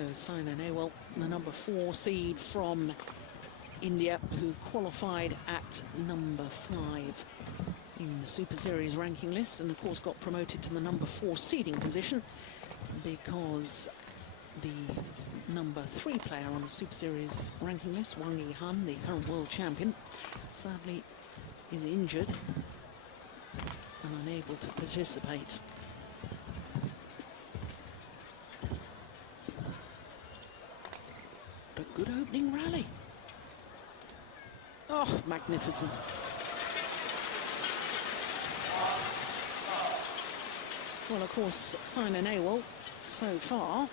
So Saina Nehwal, the number 4 seed from India, who qualified at number 5 in the Super Series ranking list, and of course got promoted to the number 4 seeding position because the number 3 player on the Super Series ranking list, Wang Yihan, the current world champion, sadly is injured and unable to participate. But a good opening rally. Oh, magnificent. Well, of course, Saina Nehwal, so far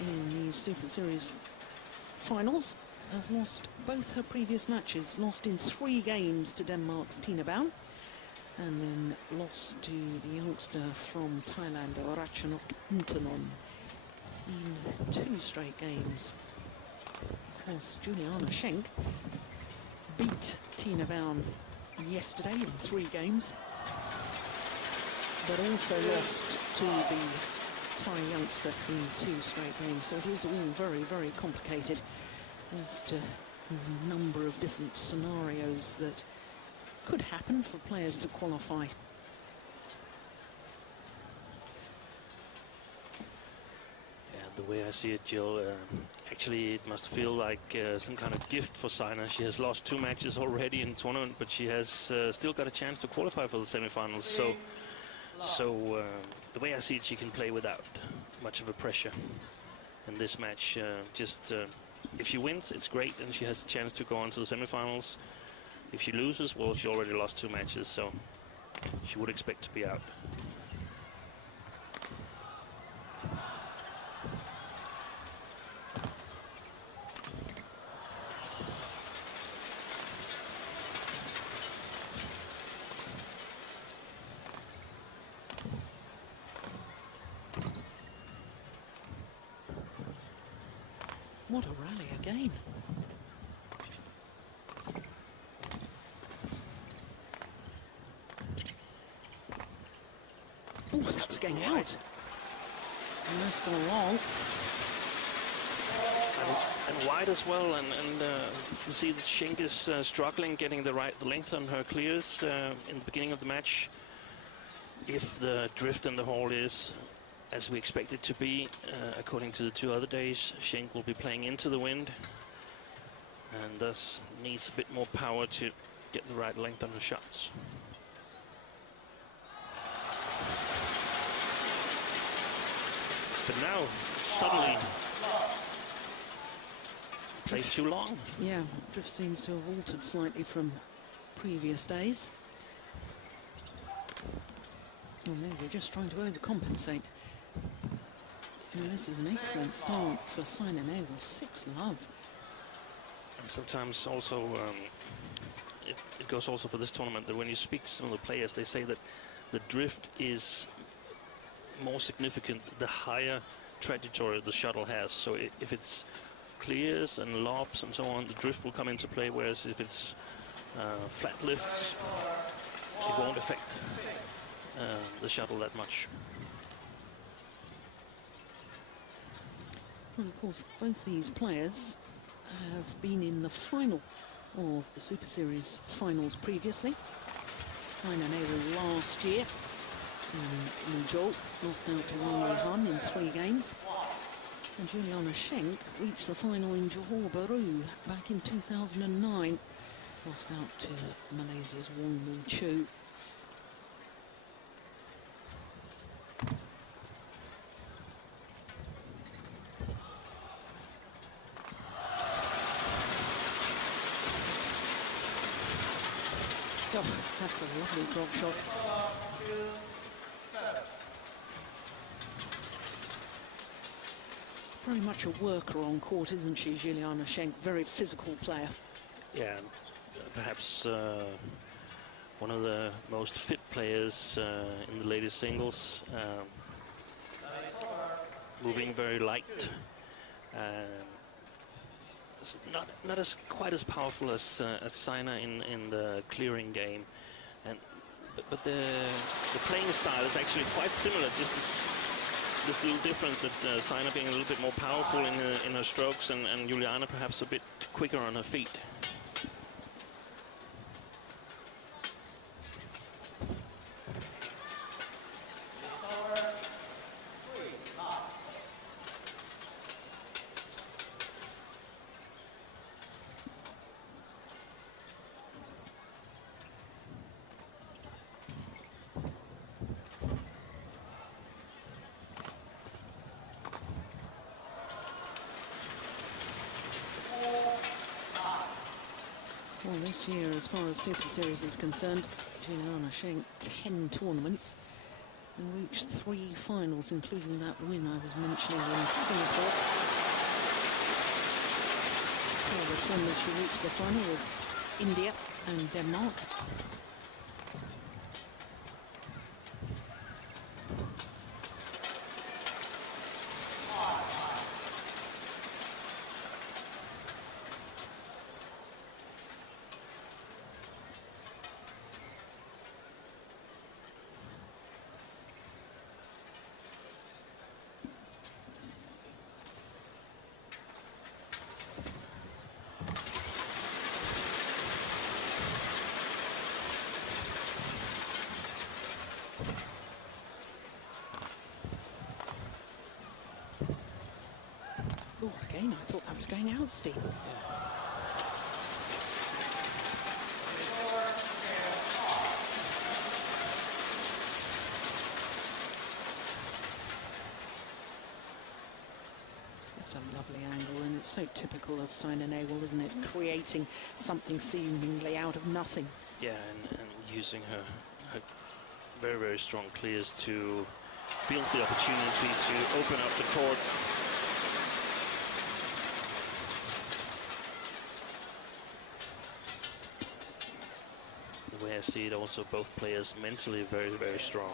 in the Super Series finals, has lost both her previous matches, lost in 3 games to Denmark's Tina Baun, and then lost to the youngster from Thailand, Ratchanok Intanon, in 2 straight games. Of course, Juliane Schenk beat Tina Baun yesterday in 3 games, but also lost to the Thai youngster in 2 straight games. So it is all very, very complicated as to a number of different scenarios that could happen for players to qualify. The way I see it, Jill, actually it must feel like some kind of gift for Saina. She has lost 2 matches already in the tournament, but she has still got a chance to qualify for the semifinals. So the way I see it, she can play without much of a pressure in this match. If she wins, it's great, and she has a chance to go on to the semifinals. If she loses, well, she already lost 2 matches, so she would expect to be out. What a rally again. Oh, that was going out. And that's gone long. And wide as well, and you can see that Schenk is struggling getting the right length on her clears in the beginning of the match. If the drift in the hole is as we expect it to be, according to the 2 other days, Schenk will be playing into the wind and thus needs a bit more power to get the right length on the shots. But now, suddenly, plays too long. Yeah, drift seems to have altered slightly from previous days. Oh, no, we're just trying to overcompensate. And this is an excellent start for Saina Nehwal, 6-love. And sometimes also, it goes also for this tournament that when you speak to some of the players, they say that the drift is more significant the higher trajectory the shuttle has. So if it's clears and lobs and so on, the drift will come into play, whereas if it's flat lifts, it won't affect the shuttle that much. And of course, both these players have been in the final of the Super Series finals previously. Saina Nehwal last year in Muzhou lost out to Wang Yihan in 3 games. And Juliane Schenk reached the final in Johor Bahru back in 2009. Lost out to Malaysia's Wong Mu Chu. Oh, that's a lovely drop shot. Very much a worker on court, isn't she, Juliane Schenk? Very physical player. Yeah, perhaps one of the most fit players in the ladies singles. Moving very light. Not as quite as powerful as Saina in the clearing game, but the playing style is actually quite similar, just as this little difference that Saina being a little bit more powerful in her strokes, and Juliane perhaps a bit quicker on her feet. Well, this year, as far as Super Series is concerned, Juliane Schenk 10 tournaments and reached 3 finals, including that win I was mentioning in Singapore. Well, the tournament she reached the final was India and Denmark. Oh, again, I thought that was going out, Steve. It's a lovely angle, and it's so typical of Saina Nehwal, isn't it? Creating something seemingly out of nothing. Yeah, and using her very, very strong clears to build the opportunity to open up the court. The way I see it, also both players mentally very, very strong.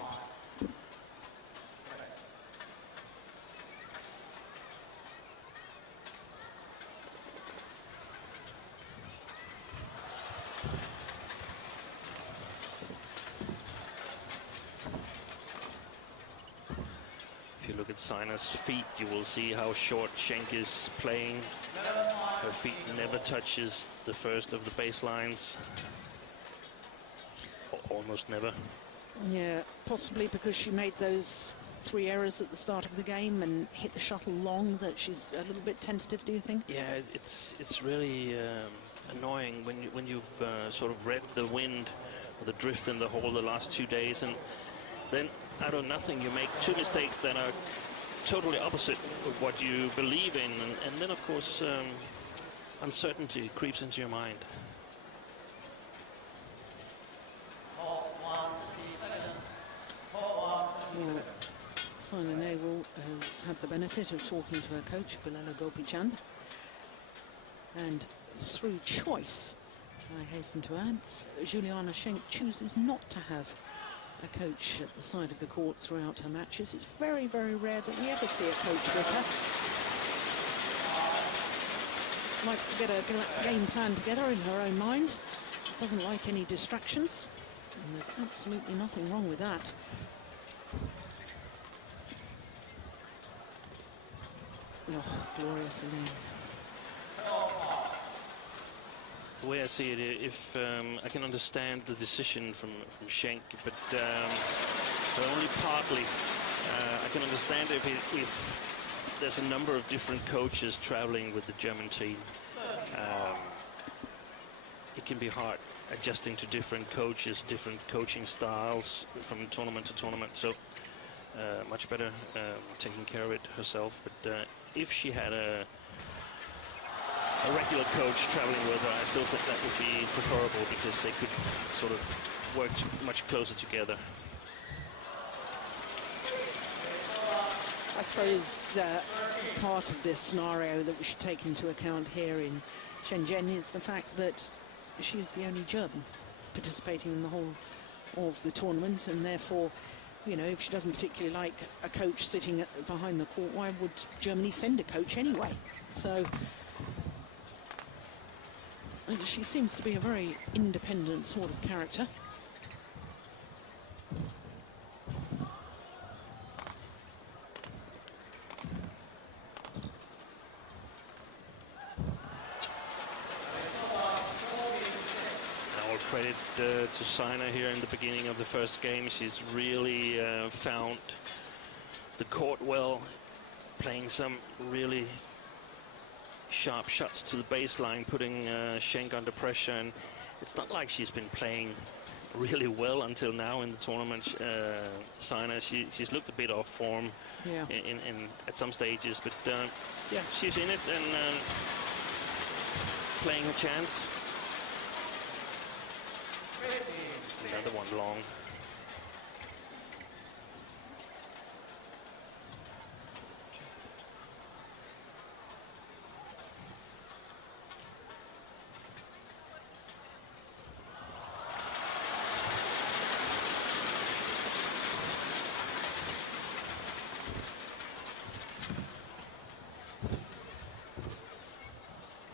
If you look at Saina's feet, you will see how short Schenk is playing. Her feet never touches the first of the baselines. Almost never. Yeah, possibly because she made those 3 errors at the start of the game and hit the shuttle long, that she's a little bit tentative, do you think? Yeah, it's really annoying when you've sort of read the wind or the drift in the hole the last 2 days, and then out of nothing you make 2 mistakes that are totally opposite of what you believe in, and then of course uncertainty creeps into your mind. Well, Saina Nehwal has had the benefit of talking to her coach, Bilal Gopichand, and through choice, I hasten to add, Juliane Schenk chooses not to have a coach at the side of the court throughout her matches. It's very, very rare that we ever see a coach with her. Likes to get a game plan together in her own mind. Doesn't like any distractions, and there's absolutely nothing wrong with that. Oh, glorious again. The way I see it, if I can understand the decision from Schenk, but only partly. I can understand if there's a number of different coaches traveling with the German team. It can be hard adjusting to different coaches, different coaching styles from tournament to tournament. So much better taking care of it herself. But if she had a regular coach traveling with her, I still think that would be preferable, because they could sort of work much closer together. I suppose part of this scenario that we should take into account here in Shenzhen is the fact that she is the only German participating in the whole of the tournament, and therefore, you know, if she doesn't particularly like a coach sitting behind the court, why would Germany send a coach anyway? So she seems to be a very independent sort of character. to Saina here in the beginning of the first game. She's really found the court well, playing some really sharp shots to the baseline, putting Schenk under pressure. And it's not like she's been playing really well until now in the tournament. Saina, she's looked a bit off form in at some stages, but yeah, she's in it and playing her chance. Another one long.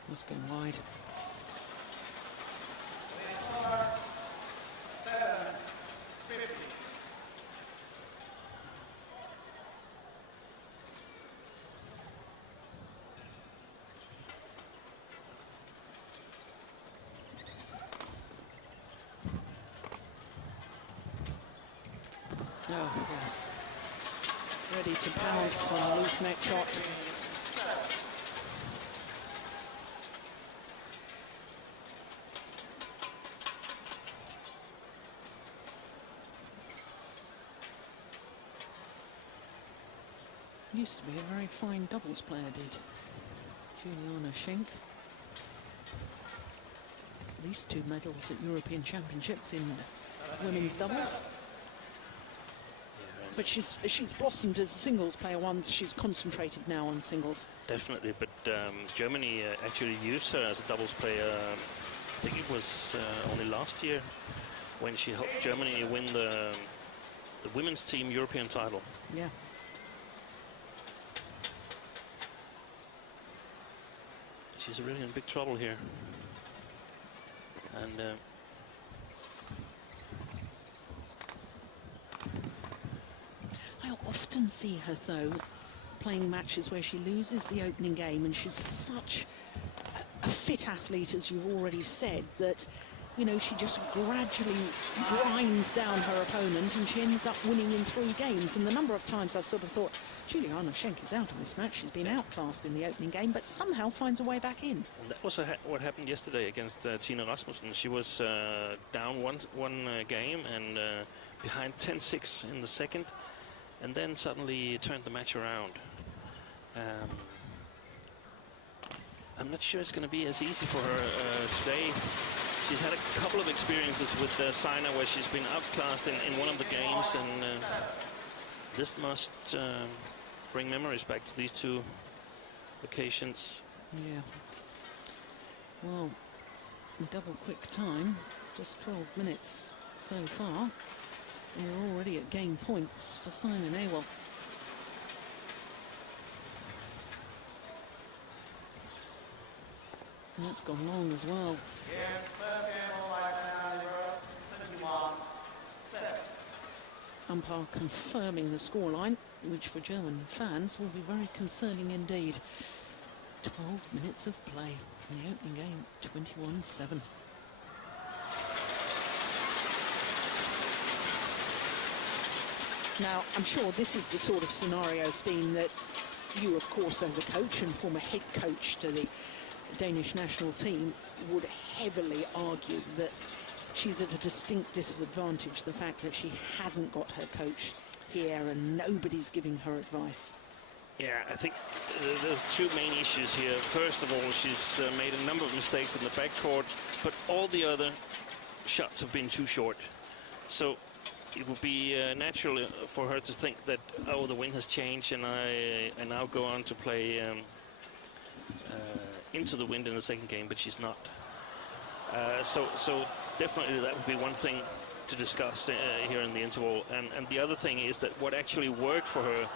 Let's go wide. Oh, yes. Ready to pounce on a loose neck shot. Used to be a very fine doubles player, did Juliane Schenk. At least 2 medals at European Championships in women's doubles. But she's blossomed as a singles player once she's concentrated now on singles. Definitely, but Germany actually used her as a doubles player. I think it was only last year when she helped Germany win the women's team European title. Yeah. She's really in big trouble here. And I often see her, though, playing matches where she loses the opening game, and she's such a fit athlete, as you've already said, that, you know, she just gradually grinds down her opponent and she ends up winning in 3 games. And the number of times I've sort of thought, Juliane Schenk is out of this match. She's been outclassed in the opening game, but somehow finds a way back in. And that was what happened yesterday against Tina Rasmussen. She was down one game and behind 10-6 in the second, and then suddenly turned the match around. I'm not sure it's going to be as easy for her today. She's had a couple of experiences with Saina where she's been outclassed in one of the games, and this must bring memories back to these 2 occasions. Yeah. Well, double quick time, just 12 minutes so far. We're already at game points for Saina Nehwal. And that's gone long as well. Umpire confirming the scoreline, which for German fans will be very concerning indeed. 12 minutes of play in the opening game, 21-7. Now, I'm sure this is the sort of scenario, Steen, that you, of course, as a coach and former head coach to the Danish national team, would heavily argue that she's at a distinct disadvantage, the fact that she hasn't got her coach here and nobody's giving her advice. Yeah, I think there's 2 main issues here. First of all, she's made a number of mistakes in the backcourt, but all the other shots have been too short. So it would be natural for her to think that, oh, the wind has changed and I now go on to play into the wind in the second game, but she's not. So definitely that would be one thing to discuss here in the interval. And the other thing is that what actually worked for her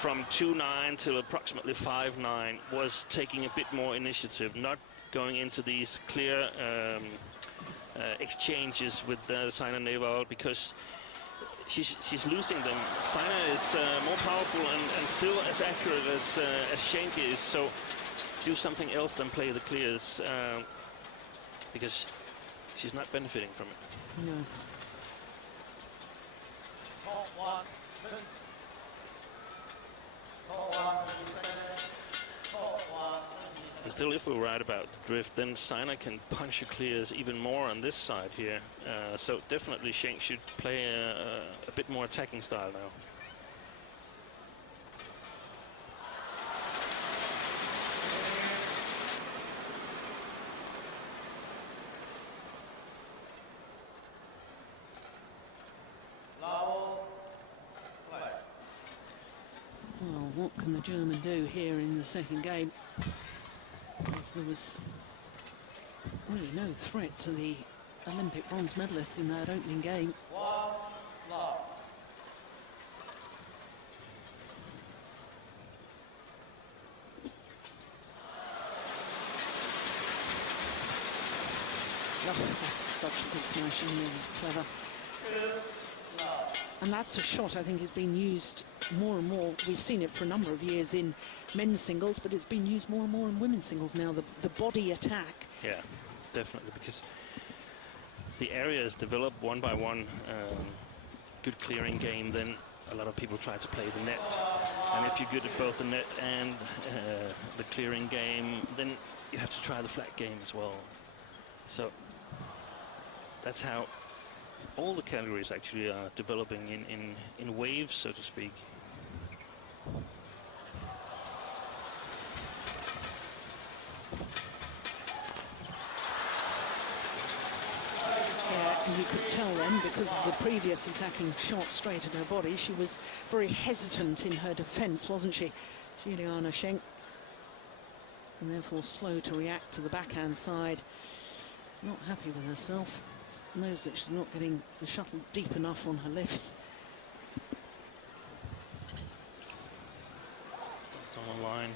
from 2-9 till approximately 5-9 was taking a bit more initiative, not going into these clear exchanges with Saina Nehwal, because she's losing them. Saina is more powerful and still as accurate as Schenk is, so do something else than play the clears, because she's not benefiting from it. No. And still, if we're right about the drift, then Saina can punch her clears even more on this side here. So definitely Schenk should play a bit more attacking style now. Well, what can the German do here in the second game? Because there was really no threat to the Olympic bronze medalist in that opening game. Oh, that's such a good smash, and he is clever. And that's a shot I think has been used more and more. We've seen it for a number of years in men's singles, but it's been used more and more in women's singles now, the body attack. Yeah, definitely, because the area is developed one by one. Good clearing game, then a lot of people try to play the net. And if you're good at both the net and the clearing game, then you have to try the flat game as well. So that's how all the categories actually are developing in waves, so to speak. Yeah, and you could tell then, because of the previous attacking shot straight at her body, she was very hesitant in her defence, wasn't she, Juliane Schenk? And therefore slow to react to the backhand side. Not happy with herself. Knows that she's not getting the shuttle deep enough on her lifts. It's on the line.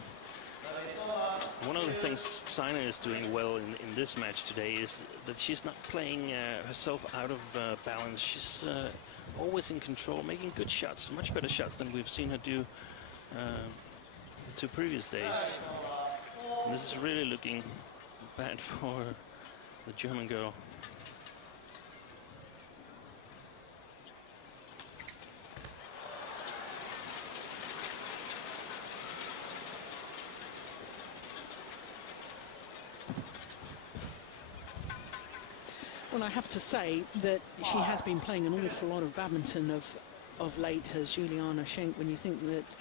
One of the things Saina is doing well in this match today is that she's not playing herself out of balance. She's always in control, making good shots, much better shots than we've seen her do the 2 previous days. And this is really looking bad for the German girl. Well, I have to say that she has been playing an awful lot of badminton of late, has Juliane Schenk, when you think that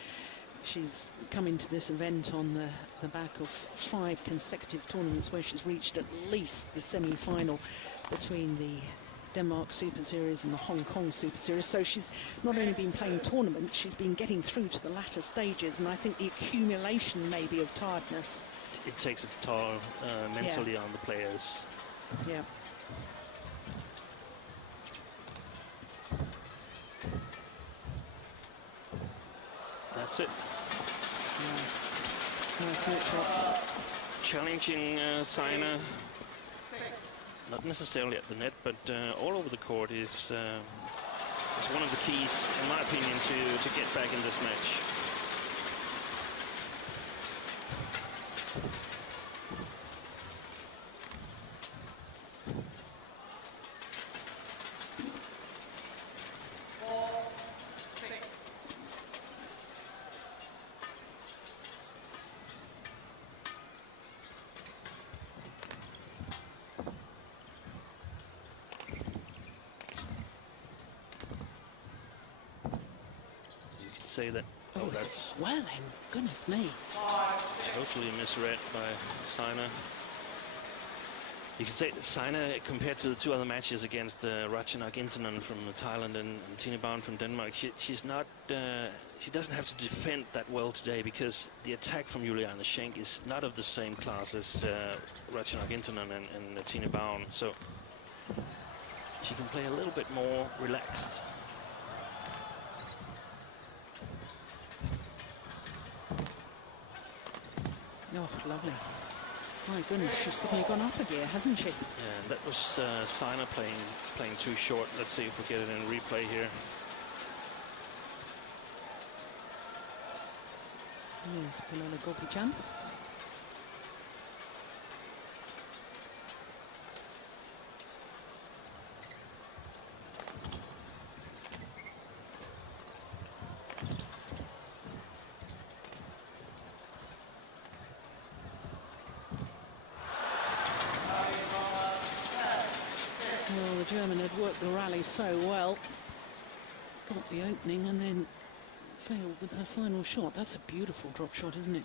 she's come into this event on the back of 5 consecutive tournaments where she's reached at least the semi-final between the Denmark Super Series and the Hong Kong Super Series. So she's not only been playing tournaments, she's been getting through to the latter stages, and I think the accumulation maybe of tiredness. It takes its toll mentally on the players. Yeah. That's it. Nice net shot. Challenging Saina, not necessarily at the net, but all over the court is one of the keys, in my opinion, to get back in this match. Say that. Oh, that's well then, goodness me. Totally misread by Saina. You could say that Saina, compared to the 2 other matches against Ratchanok Intanon from Thailand and Tine Baun from Denmark, she's not. She doesn't have to defend that well today, because the attack from Juliane Schenk is not of the same class as Ratchanok Intanon and Tine Baun, so she can play a little bit more relaxed. Oh, lovely. My goodness, she's suddenly gone up a gear, hasn't she? Yeah, and that was Saina playing too short. Let's see if we get it in replay here. Yes, Palala Gopichan. German had worked the rally so well. Got the opening and then failed with her final shot. That's a beautiful drop shot, isn't it?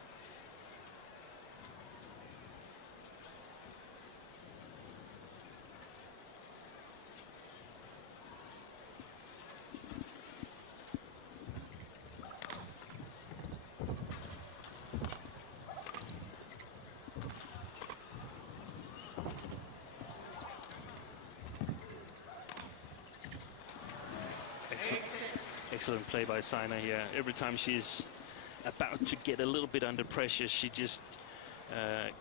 Excellent play by Saina here. Every time she's about to get a little bit under pressure, she just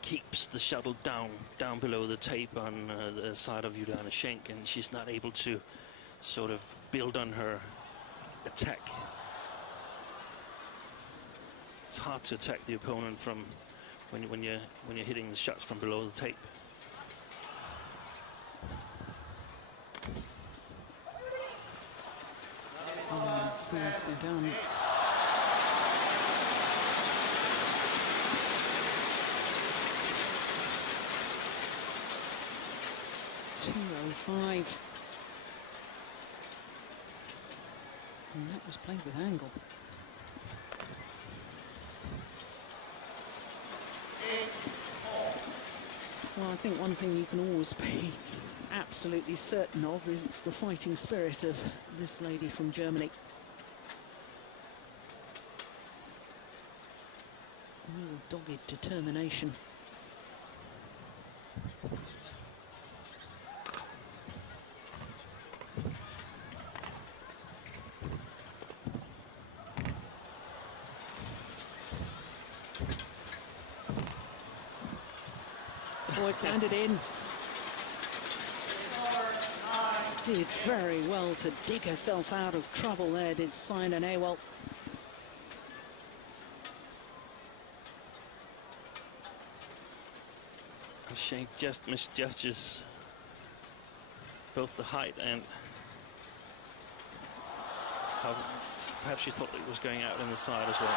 keeps the shuttle down below the tape on the side of Juliane Schenk, and she's not able to sort of build on her attack. It's hard to attack the opponent from when you're hitting the shots from below the tape. It's nicely done. .205. And that was played with angle. Well, I think one thing you can always be absolutely certain of is the fighting spirit of this lady from Germany. Real dogged determination. Oh, it's landed in. Did very well to dig herself out of trouble there, did Saina Nehwal. Schenk just misjudges both the height and how perhaps she thought it was going out in the side as well.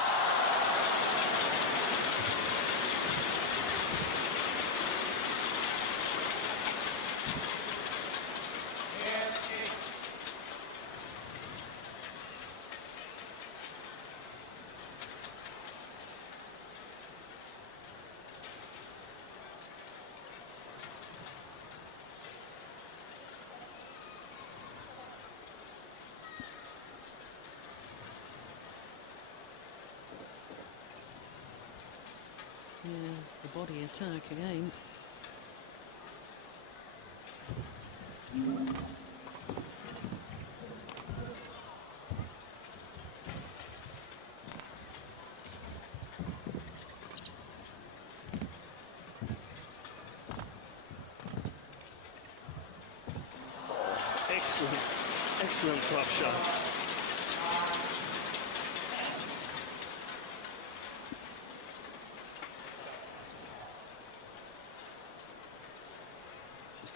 Here's the body attack again. Excellent drop shot.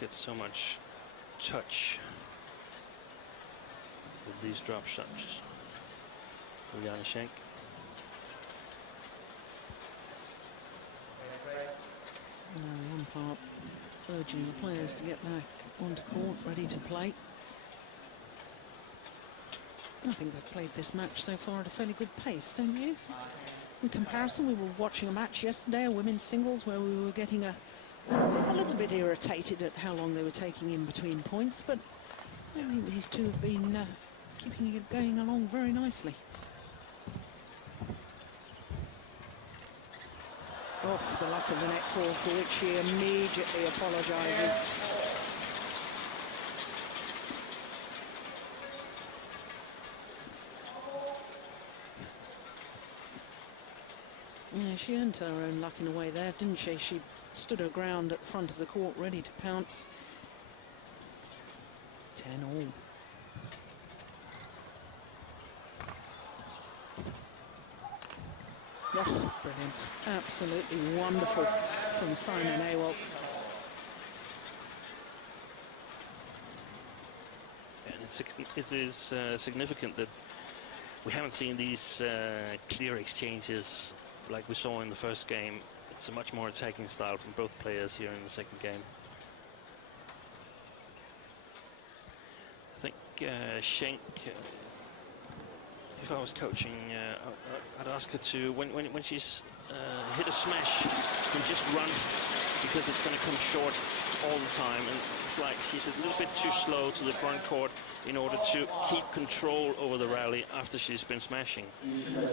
Gets so much touch with these drop shots. Juliane Schenk. The umpire urging the players to get back onto court, ready to play. I think they've played this match so far at a fairly good pace, don't you? In comparison, we were watching a match yesterday, a women's singles, where we were getting a little bit irritated at how long they were taking in between points, but I think these two have been keeping it going along very nicely. Oh, the luck of the net call, for which she immediately apologises. Yeah, she earned her own luck in a way there, didn't she? She stood her ground at the front of the court, ready to pounce. 10-all. Oh, brilliant. Absolutely wonderful from Saina Nehwal. And it is significant that we haven't seen these clear exchanges like we saw in the first game. It's a much more attacking style from both players here in the second game. Schenk, if I was coaching, I'd ask her to, when she's hit a smash, and just run, because it's going to come short all the time. And it's like she's a little bit too slow to the front court in order to keep control over the rally after she's been smashing.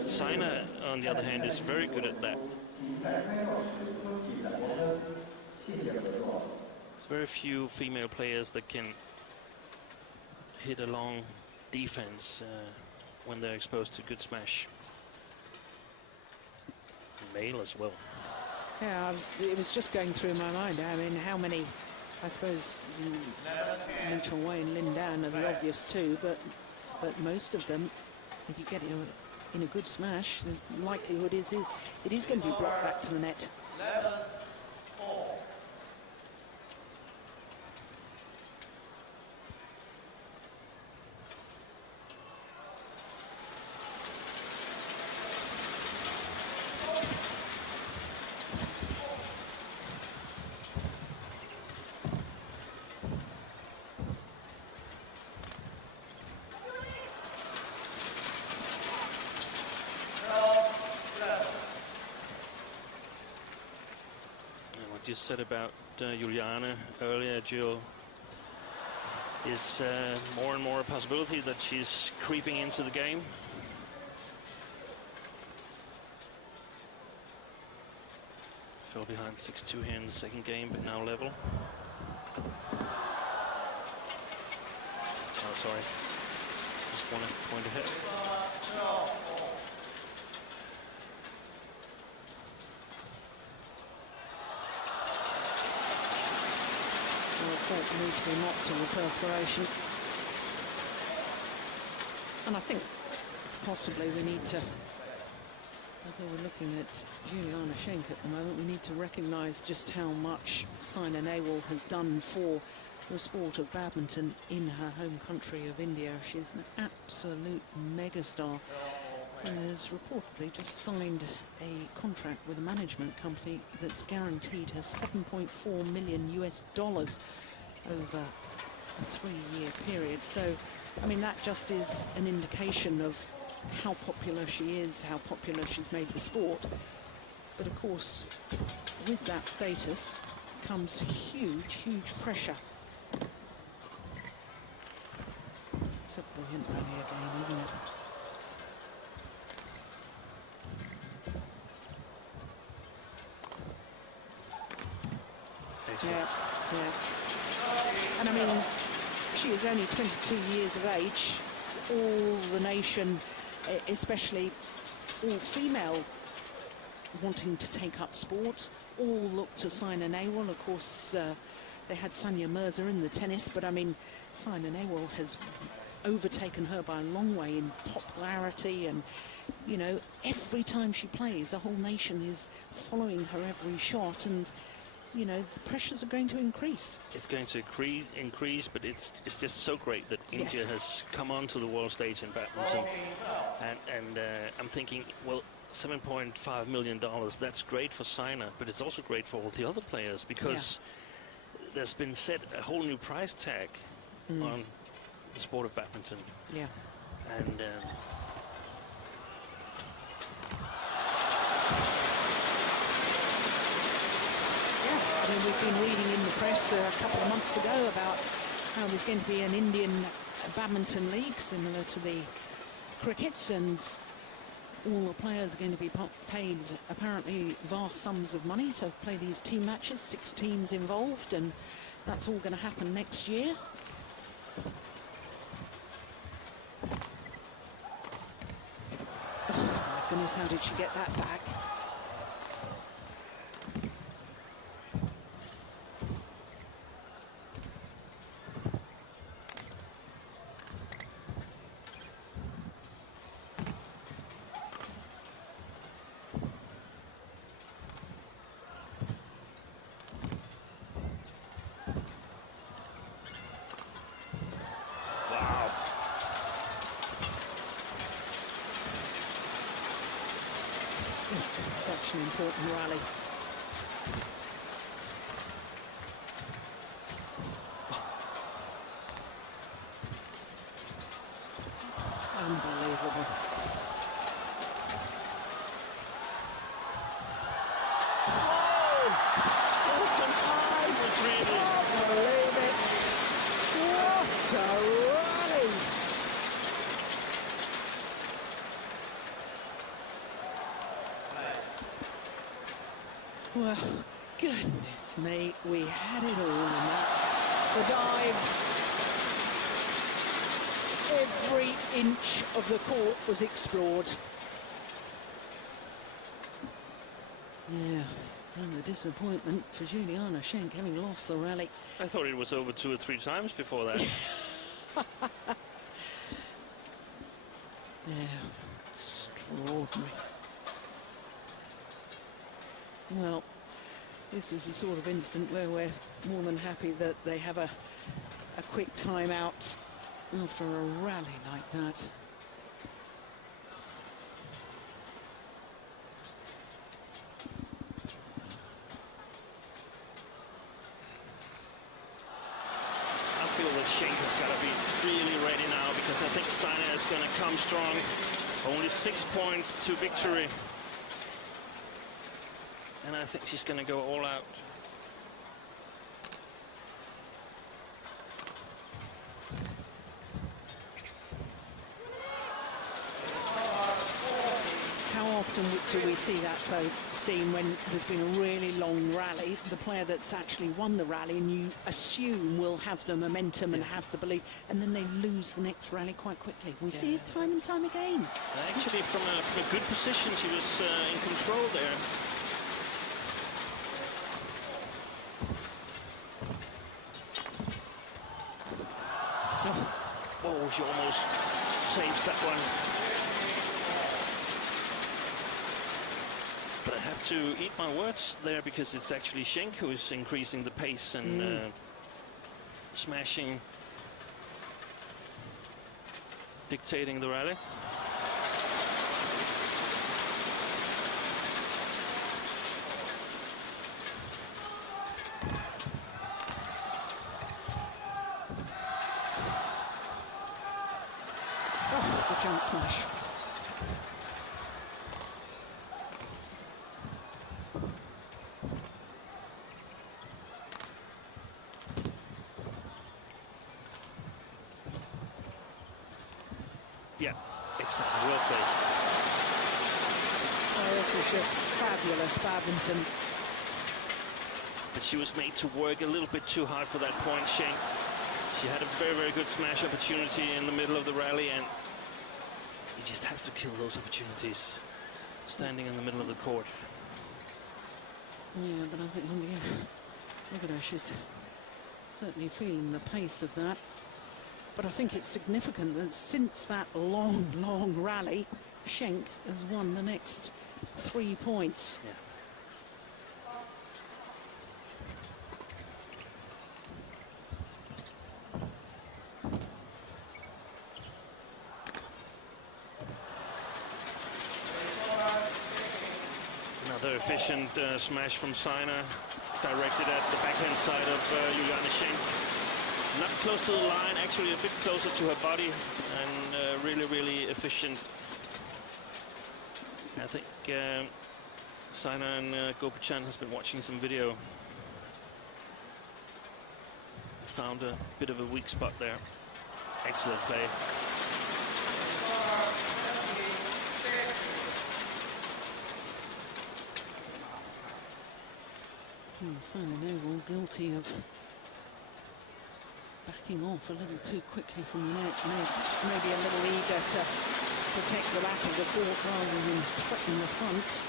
Saina, on the other hand, is very good at that. There's very few female players that can hit a long defense when they're exposed to good smash. Male as well. Yeah, it was just going through my mind. I mean, how many, I suppose, Mitchell Wayne, Lin Dan are the obvious two, but most of them, if you get it in a good smash, the likelihood is it is going to be blocked back to the net. You said about Juliane earlier, Jill, is more and more a possibility that she's creeping into the game. Fell behind 6-2 here in the second game, but now level. Oh, sorry. Just 1 point ahead. Need to be mocked in the perspiration, and I think possibly we need to, although we're looking at Juliane Schenk at the moment, we need to recognise just how much Saina Nehwal has done for the sport of badminton in her home country of India. She's an absolute megastar and has reportedly just signed a contract with a management company that's guaranteed her $7.4 million over a 3-year period. So, I mean, that just is an indication of how popular she is, how popular she's made the sport. But of course, with that status comes huge, huge pressure. It's a brilliant rally again, isn't it? Excellent. Yeah. And I mean, she is only 22 years of age. All the nation, especially all female, wanting to take up sports, all look to Saina Nehwal. Of course, they had Sanya Mirza in the tennis, but I mean, Saina Nehwal has overtaken her by a long way in popularity, and you know, every time she plays, the whole nation is following her every shot, and you know, the pressures are going to increase. It's going to increase, but it's just so great that India has come onto the world stage in badminton. And I'm thinking, well, $7.5 million, that's great for Saina, but it's also great for all the other players, because there's been set a whole new price tag on the sport of badminton. Yeah. And I mean, we've been reading in the press a couple of months ago about how there's going to be an Indian badminton league similar to the cricket, and all the players are going to be paid apparently vast sums of money to play these team matches, 6 teams involved, and that's all going to happen next year. Oh my goodness, how did she get that back? This is such an important rally. Unbelievable. Believe it. What a rally! Well, goodness me, we had it all in that. The dives, every inch of the court was explored. Yeah. And the disappointment for Juliane Schenk, having lost the rally. I thought it was over 2 or 3 times before that. Yeah, extraordinary. Well, this is the sort of instant where we're more than happy that they have a quick time out after a rally like that. I feel that Schenk has got to be really ready now, because I think Saina is going to come strong. Only 6 points to victory. And I think she's going to go all out. How often do we see that, though, Steen, when there's been a really long rally, the player that's actually won the rally, and you assume will have the momentum and have the belief, and then they lose the next rally quite quickly. We see it time and time again. Actually, from a good position, she was in control there. Oh, she almost saved that one. But I have to eat my words there, because it's actually Schenk who is increasing the pace and smashing, dictating the rally. Oh, the jump smash. Yeah, exactly. Well played. Oh, this is just fabulous badminton. But she was made to work a little bit too hard for that point, Schenk. She had a very, very good smash opportunity in the middle of the rally, and you just have to kill those opportunities standing in the middle of the court. Yeah, but I think, oh, yeah, look at her, she's certainly feeling the pace of that. But I think it's significant that since that long, long rally, Schenk has won the next 3 points. Yeah. Another efficient smash from Saina, directed at the backhand side of Juliane Schenk. Not close to the line, actually a bit closer to her body, and really, really efficient. I think Saina and Gopichan has been watching some video. Found a bit of a weak spot there. Excellent play. Saina Nehwal guilty of backing off a little too quickly from the net, maybe a little eager to protect the back of the court rather than threaten the front.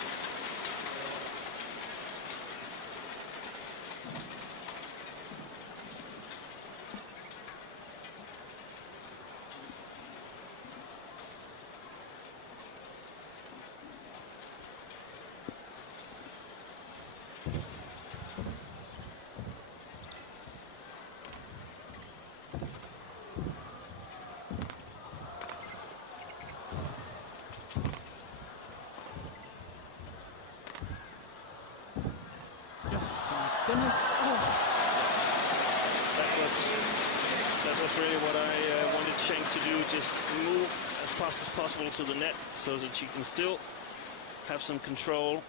Goodness. Oh. That was really what I wanted Schenk to do, just move as fast as possible to the net so that she can still have some control.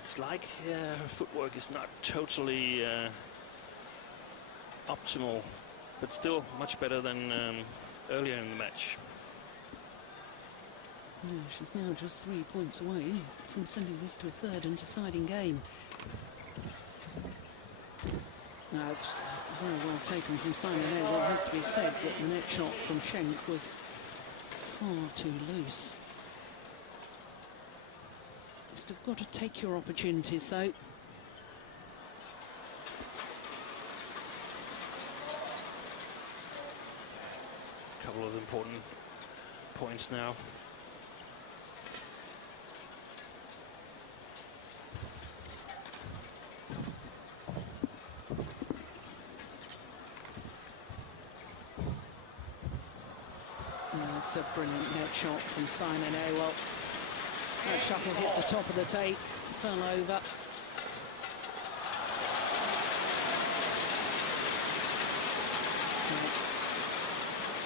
It's like her footwork is not totally optimal, but still much better than earlier in the match. Yeah, she's now just 3 points away from sending this to a third and deciding game. That's very well taken from Saina Nehwal. It has to be said that the net shot from Schenk was far too loose. Still got to take your opportunities, though. A couple of important points now. That's a brilliant net shot from Saina Nehwal. That shuttle hit the top of the tape, fell over.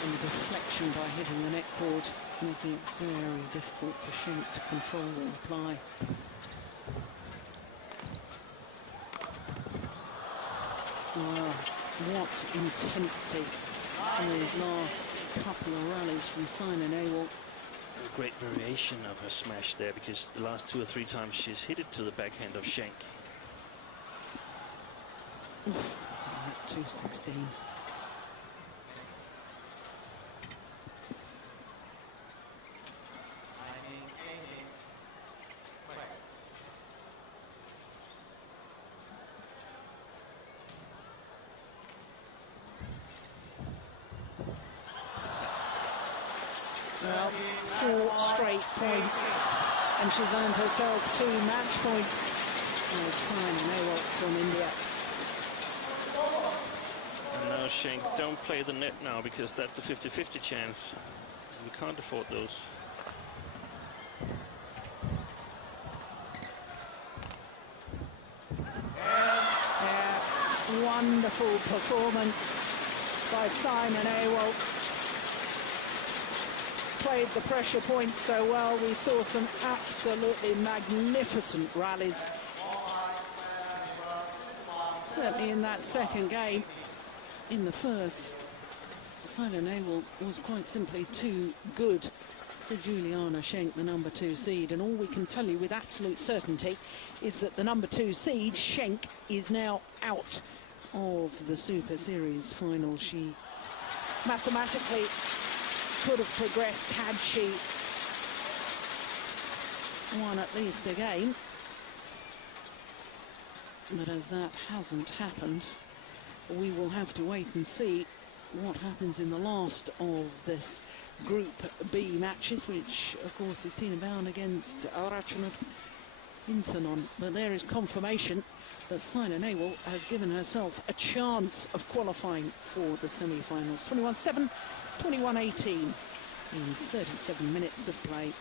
And the deflection by hitting the net cord, making it very difficult for Schenk to control or apply. Wow, what intensity in these last couple of rallies from Saina Nehwal. A great variation of her smash there, because the last 2 or 3 times she's hit it to the backhand of Schenk. Oof, at 216. Well, 4 straight points, and she's earned herself 2 match points. There's Saina Nehwal from India. And now Schenk, don't play the net now, because that's a 50-50 chance. We can't afford those. Yeah, wonderful performance by Saina Nehwal. Played the pressure point so well. We saw some absolutely magnificent rallies. Certainly in that second game. In the first, Saina Nehwal was quite simply too good for Juliane Schenk, the number 2 seed. And all we can tell you with absolute certainty is that the number 2 seed, Schenk, is now out of the Super Series final. She mathematically could have progressed had she won at least a game. But as that hasn't happened, we will have to wait and see what happens in the last of this Group B matches, which of course is Tina Bound against Arachnut Hintonon. But there is confirmation that Saina Nehwal has given herself a chance of qualifying for the semi-finals. 21-7, 21-18 in 37 minutes of play.